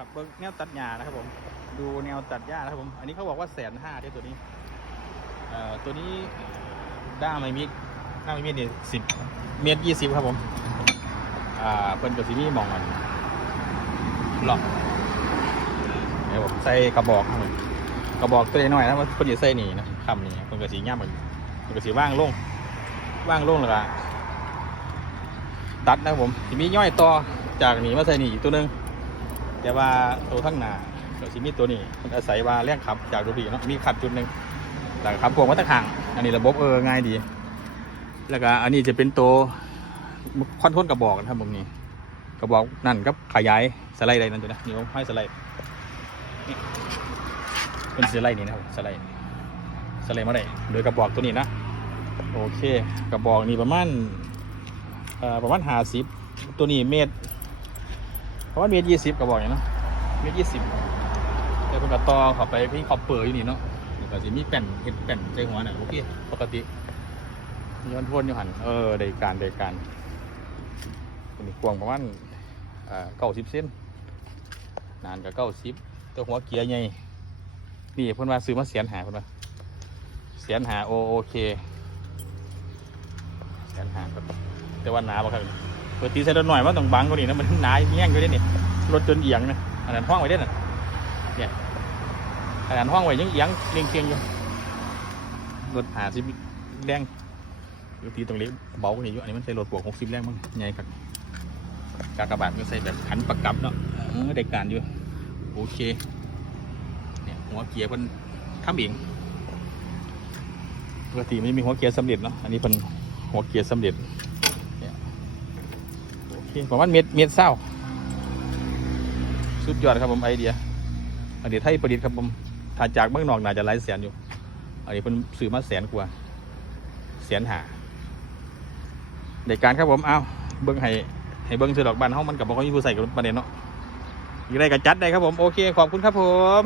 ครับเบิ่งแนวตัดหญ้านะครับผม ดูแนวตัดหญ้านะครับผม อันนี้เขาบอกว่าแสนห้าที่ตัวนี้ เอ่อ ตัวนี้ด้ามไม่มีด้ามไม่มีนี่ยสิบเมตรยี่สิบครับผม อ่าเพิ่นกับซีนี่มองกันหลอกเดี๋ยวผมใส่กระบอกครับผมกระบอกตัวน้อยนะว่าเพิ่นจะใส่นี่นะคำนี้เพิ่นกับสีย่าเหมือนเพิ่นกับสีว่างลงว่างลงแล้วก็ตัดนะครับผมทีมีย่อยต่อจากนี่มาใส่นี่อีกตัวหนึง แต่ว่าตัวข้งหนาตัวซีมีตัวนี้มันอาศัยว่าแรงขับจากตัวดีเนาะมีขับจุดหนึ่งแต่ขับพวงมาตะขาง อันนี้ระบบเออง่ายดี แล้วก็อันนี้จะเป็นตัวคอนโทรลกระบอกนะครับผมนี่กระบอกนั่นก็ขยายสไลด์อะได้นั่นตัวนะนี่ผมให้สไลด์นี่เป็นสไลด์นี่นะครับสไลด์สไลด์มาได้โดยกระบอกตัวนี้นะโอเคกระบอกนี่ประมาณประมาณห้าสิบตัวนี้เมตร เพราะว่าเมตรยี่สิบกระบอกอย่างเนาะเมตรยี่สิบแต่เป็นกระต่อเขาไปพี่คอปเปอร์อยู่นี่เนาะแล้วก็จะมีแผ่นเห็ดแผ่นใจหัวน่ะโอเคปกติย้อนทวนอยู่หันเออได้การได้การตัวนี้กวงประมาณเก้าสิบเซนนานกับเก้าสิบตัวหัวเกียร์ใหญ่นี่เพิ่นว่าซื้อมาเสียนหาเพิ่นว่าเสียนหาโอโอเคเสียนหาแต่ว่าหนาบ่ครับ เปิดตีใส่รถหน่อยมันต้องบังกว่านี้นะมันหนาแย่งอยู่ได้นี่รถจนเอียงนะอันนั้นห้องไว้ได้น่ะเนี่ยอันนั้นห้องไว้ยังเอียงเรียงเคียงอยู่รถหาสิบแรงปกติตรงนี้เบากว่านี้อยู่อันนี้มันใส่รถบวกหกสิบแรงมั้งใหญ่ครับกากระบาดก็ใส่แบบขันประกับเนาะเออได้กการอยู่โอเคเนี่ยหัวเกียร์มันทำเองปกติมันจะมีหัวเกียร์สำเร็จเนาะอันนี้เป็นหัวเกียร์สำเร็จ โอเคประมาณเม็ดเม็ดเศร้าสุดยอดครับผมไอเดียอันนี้ไทยประดิษฐ์ครับผมถ้าจากเมืองนอกน่าจะหลายแสนอยู่ อันนี้เป็นซื้อมาแสนกว่าแสนหาในการครับผมเอาเบิ้งให้ให้เบิ้งซื้อดอกบานเฮามันกับบอกว่ามีผู้ใส่กับประเด็นเนาะอีกได้กับจัดได้ครับผมโอเคขอบคุณครับผม